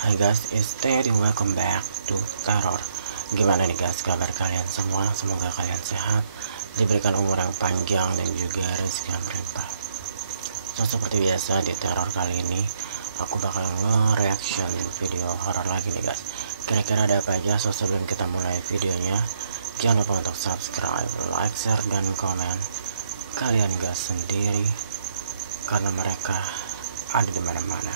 Hai guys, it's Teddy. Welcome back to Terror. Gimana nih guys kabar kalian semua? Semoga kalian sehat, diberikan umur yang panjang dan juga rezeki yang berlimpah. So seperti biasa di Terror kali ini aku bakal nge-reaction video horror lagi nih guys. Kira-kira ada apa aja? So sebelum kita mulai videonya, jangan lupa untuk subscribe, like, share, dan komen kalian guys sendiri, karena mereka ada di mana-mana.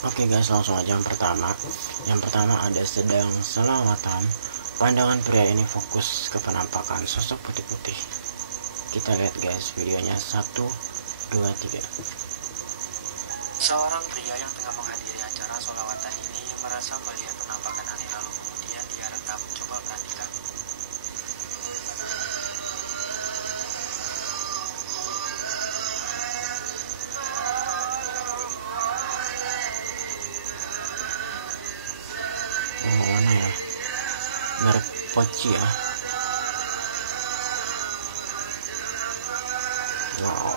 Oke guys, langsung aja yang pertama. Yang pertama ada sedang selawatan. Pandangan pria ini fokus ke penampakan sosok putih-putih. Kita lihat guys videonya. 1, 2, 3. Seorang pria yang tengah menghadiri acara sholawatan ini merasa melihat penampakan aneh, lalu kemudian dia rekam. Coba perhatikan. Oh, mana ya? Merek Poci ya. Wow.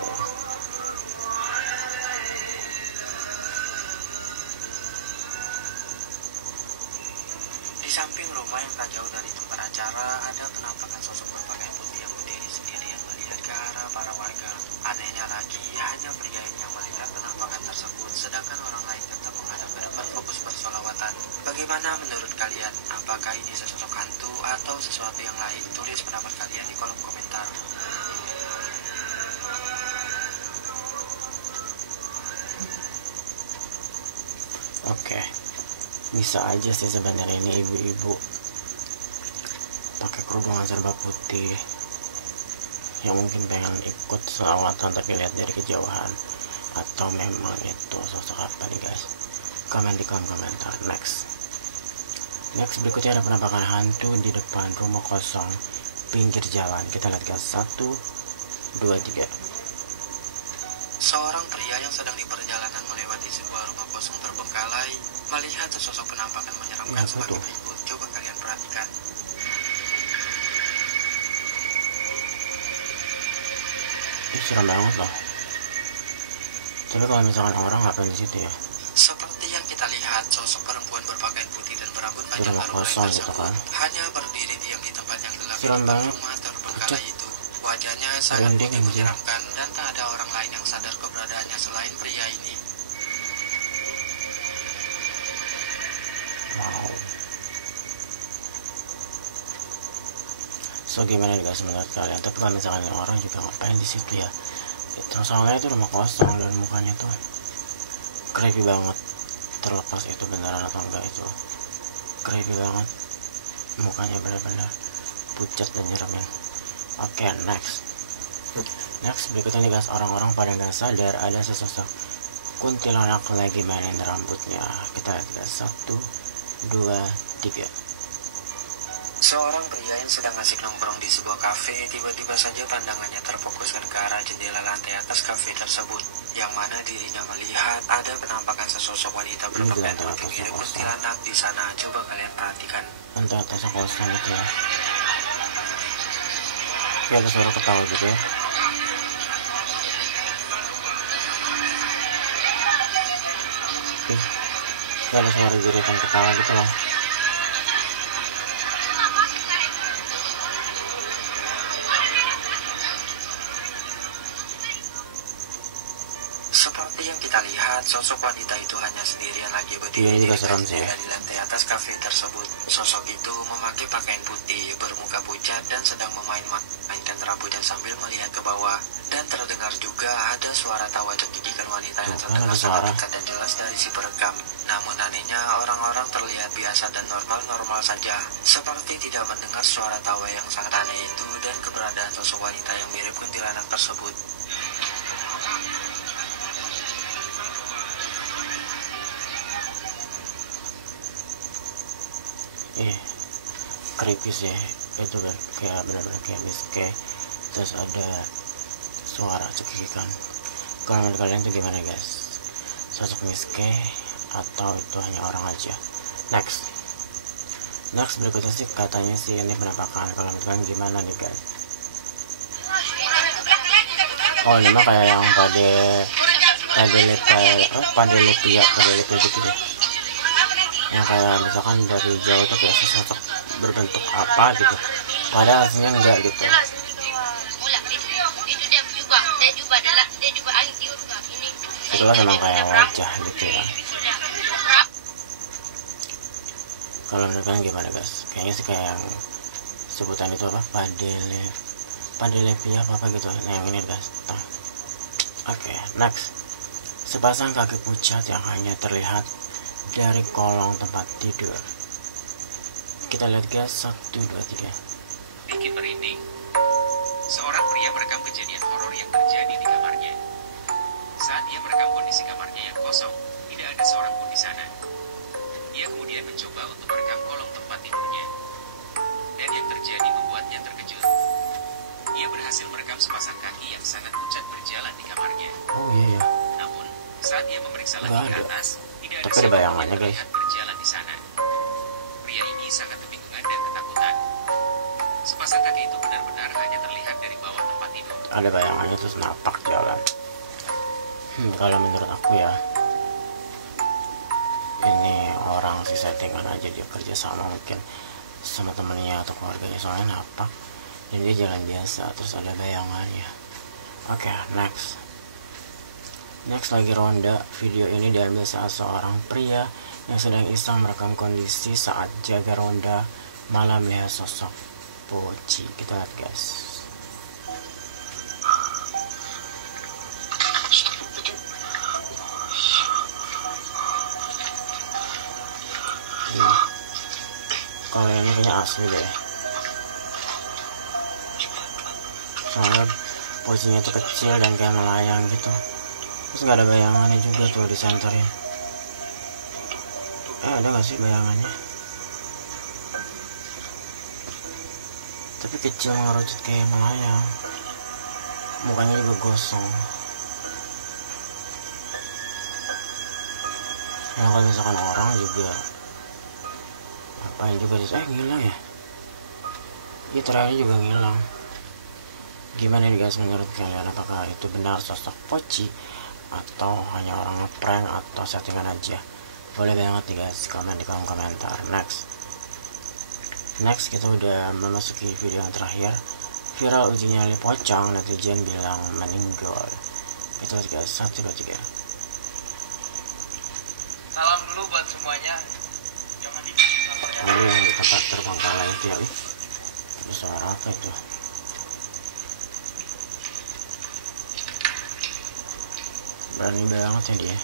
Di samping rumah yang tak jauh dari tempat acara, ada penampakan sosok berpakaian putih yang berdiri sendiri yang melihat ke arah para warga. Anehnya lagi, hanya pria ini yang melihat penampakan tersebut, sedangkan orang lain tetap menghadap ke depan fokus bersholawatan. Bagaimana menurut kalian? Apakah ini sesosok hantu atau sesuatu yang lain? Tulis pendapat kalian di kolom komentar. Oke, bisa aja sih sebenarnya ini ibu-ibu pakai kerudungan serba putih yang mungkin pengen ikut selawatan tapi lihat dari kejauhan, atau memang itu sosok apa nih guys? Komen di kolom komentar. Next berikutnya ada penampakan hantu di depan rumah kosong pinggir jalan. Kita lihat guys. 1, 2, 3. Seorang pria yang sedang di perjalanan melewati sebuah rumah kosong terbengkalai melihat sesosok penampakan menyeramkan sebagai berikut. Coba kalian perhatikan. Serem banget loh. Tapi kalau misalkan orang ngapain di situ ya? Seperti yang kita lihat, sosok perempuan berpakaian putih dan berambut panjang rumah berurai kosong gitu tersebut kan. hanya berdiri diam di tempat yang gelap di Serem depan banget. rumah terbengkalai itu. Wajahnya sangat Merinding putih anjir. menyeramkan dan tak ada orang lain yang sadar keberadaannya selain pria ini. Wow. So gimana nih guys menurut kalian? Tapi kalau misalkan orang juga ngapain di situ ya? Terus soalnya itu rumah kosong dan mukanya tuh creepy banget. Terlepas itu beneran atau enggak, itu creepy banget. Mukanya benar-benar pucat dan nyeremin. Oke, next berikutnya nih guys, orang-orang pada nggak sadar ada sesosok kuntilanak lagi mainin rambutnya. Kita lihat guys. 1, 2, 3. Seorang pria yang sedang asik nongkrong di sebuah kafe, tiba-tiba saja pandangannya terfokuskan ke arah jendela lantai atas kafe tersebut, yang mana dirinya melihat ada penampakan sesosok wanita berpakaian putih mirip kuntilanak di sana. Coba kalian perhatikan. Entah atas kosong itu ya. Kayak ada suara ketawa gitu ya. Kayak ada suara jeritan ketawa gitu loh. Seperti yang kita lihat, sosok wanita itu hanya sendirian lagi berdiri Ini juga di serem sih ya. di lantai atas kafe tersebut. Sosok itu memakai pakaian putih, bermuka pucat, dan sedang memainkan rambutnya sambil melihat ke bawah. Dan terdengar juga ada suara tawa cekikikan wanita yang terdengar sangat dekat dan jelas dari si perekam. Namun anehnya, orang-orang terlihat biasa dan normal-normal saja, seperti tidak mendengar suara tawa yang sangat aneh itu dan keberadaan sosok wanita yang mirip kuntilanak tersebut. Creepy sih itu kan, kayak benar-benar kayak miske. Terus ada suara cekikikan. Kalau menurut kalian tuh gimana guys? Sosok miske atau itu hanya orang aja? Next berikutnya sih katanya sih ini penampakan, kalau menurut kalian gimana nih guys? Oh ini mah kayak yang pada lepia gitu deh. Yang kayak misalkan dari jauh tuh kayak sosok berbentuk apa gitu, padahal aslinya enggak gitu. Itulah memang kayak wajah gitu ya. Kalau menurut kalian gimana guys? Kayaknya sih kayak yang sebutan itu apa, padelepia apa gitu. Nah yang ini guys. Oke, next. Sepasang kaki pucat yang hanya terlihat dari kolong tempat tidur. Kita lihat guys, 1, 2, 3. Bikin merinding. Seorang pria merekam kejadian horor yang terjadi di kamarnya. Saat ia merekam kondisi kamarnya yang kosong, tidak ada seorang pun di sana. Ia kemudian mencoba untuk merekam kolong tempat tidurnya. Dan yang terjadi membuatnya terkejut. Ia berhasil merekam sepasang kaki yang sangat pucat berjalan di kamarnya. Oh iya ya. Namun, saat ia memeriksa lagi ke atas, tidak ada Tapi siapapun yang bayangannya, guys. terlihat berjalan di sana. Pria ini sangat kebingungan dan ketakutan. Sepasang kaki itu benar-benar hanya terlihat dari bawah tempat tidur. Ada bayangannya terus napak jalan. Kalau menurut aku ya, ini orang sih settingan aja, dia kerja sama mungkin sama temennya atau keluarganya, soalnya napak dan dia jalan biasa terus ada bayangannya. Oke, next lagi ronda. Video ini diambil saat seorang pria yang sedang iseng merekam kondisi saat jaga ronda malam melihat sosok poci. Kita lihat guys. Kalau ini kayaknya asli deh, soalnya pocinya tuh kecil dan kayak melayang gitu, terus nggak ada bayangannya juga tuh di senternya. Ada nggak sih bayangannya? Tapi kecil mengerucut kayak melayang, mukanya juga gosong. Ya kalau misalkan orang juga apain juga ngilang ya. Iya terakhir juga ngilang. Gimana nih guys menurut kalian, apakah itu benar sosok poci atau hanya orang ngeprank atau settingan aja? Boleh banget nih guys komen di kolom komentar. Next kita udah memasuki video yang terakhir. Viral uji nyali pocong, netizen bilang meninggal. Kita lihat guys, 1, 2, 3. Salam dulu buat semuanya. Yang di tempat terbengkalai itu ya. Itu suara apa itu? Berani banget ya dia.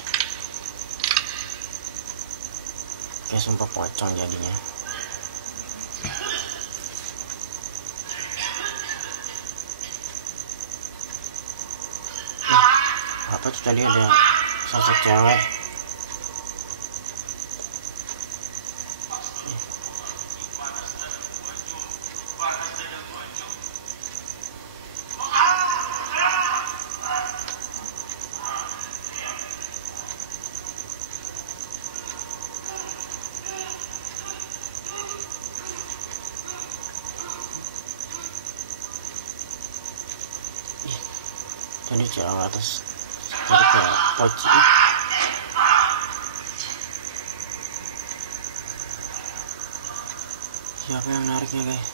Kayak sumpah pocong jadinya. Apa tuh tadi, ada sosok cewek. Tadi cewek atas tadi kayak poci. Siapa yang nariknya guys?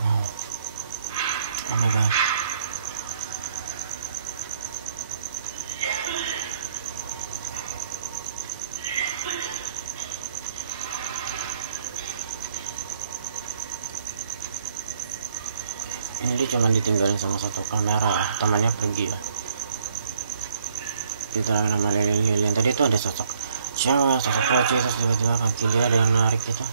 Wow, oh my god. Ini dia cuma ditinggalin sama satu kamera ya, temannya pergi ya. Diterangin nama lilin-lilin. Tadi tuh ada sosok cewek, sosok poci, terus tiba-tiba kaki dia ada yang narik gitu.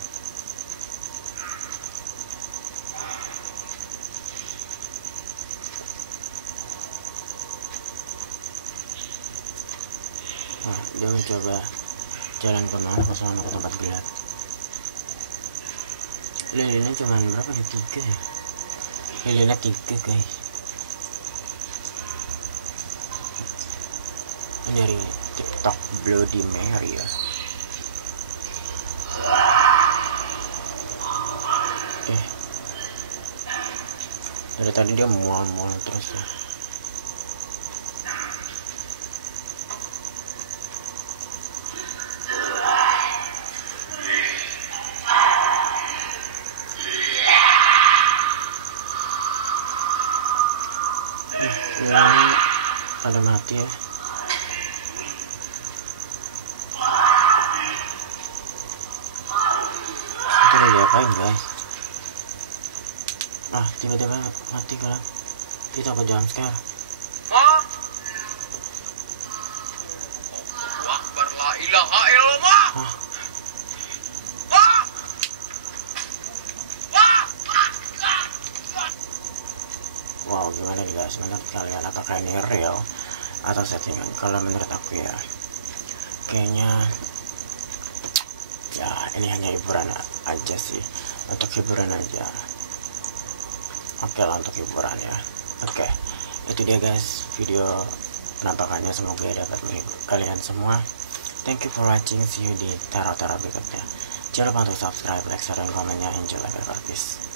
Nah, dia mencoba jalan kemana, ke sana, ke tempat gelap. Lilinnya cuma berapa nih, 3 ya? Lilinnya 3 guys. dari TikTok Bloody Mary ya. Dari tadi dia mual-mual terus ya. Ini pada mati ya. Itu udah diapain guys? Tiba-tiba mati kan. Kita apa jam sekarang? Akbar la ilaha illallah. Wow, gimana nih guys, menurut kalian apakah ini real atau settingan? Kalau menurut aku ya kayaknya ya ini hanya hiburan aja sih, untuk hiburan aja. Oke lah, untuk hiburan ya. Oke, itu dia guys video penampakannya, semoga dapat menghibur kalian semua. Thank you for watching, see you di teror-teror berikutnya. Jangan lupa untuk subscribe, like, share, dan komennya. Enjoy like, peace.